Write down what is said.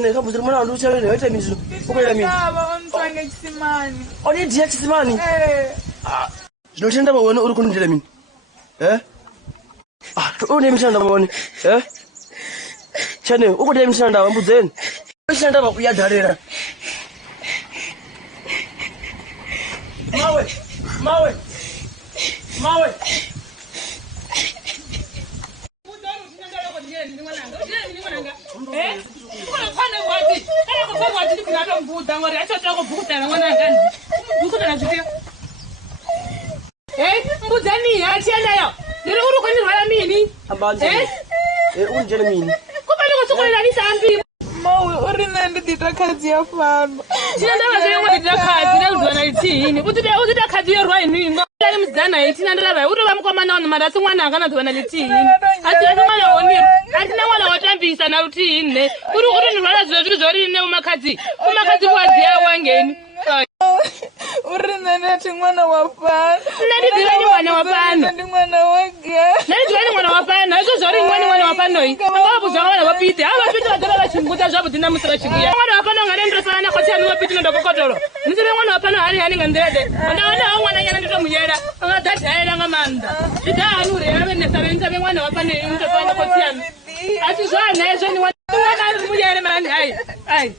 chene kama mzuri mwana nducha wewe weta mizu. Ukwela mimi. Baba ontsanga chisimani. Oni dia chisimani. Zvinotenda maone uri kunindira mini. Une mishanda maone. Chene ukudai mishanda wambudzeni. Mishanda bakuyadharera. Mawe. Mbuzani achiendayo. Ndiri uri kunirwara mini? Unjele mini. Kubani kusukulela lisambi. Mawe uri nende ditakadzi yafamba. Chinanda vaziyo ditakadzi nekuzwana litini. Utita kadzi yerwa iningo. Ndari muzana itina ndarava. Utova mukomana wanhu marasi mwana akanazwana litini. Atina mwana woniru. Atina mwana watambisa na utini. Uri nirwara zviro zvorine mumakadzi. Mumakadzi waziya wangeni. Uri nende mwana wafana. Nani mwana wafana? Nani mwana wage. Nani mwana wafana? Izo zori mwana wafana yi. Anga buzanga mwana wapite. Aba pite wadala bachimbuta zvabu dina musira chikuya. Mwana wafana ngarendra sana kwati anu wapite ndo kokotoro. Nisibe mwana wafana hani ngandede. Ana mwana yana ndito muyera. Anga dati ayela ngamanda. Ita anu re abe nesabenza be mwana wafana ndo fana kwati anu. Ati zwana ezo ni mwana muyere mani ai.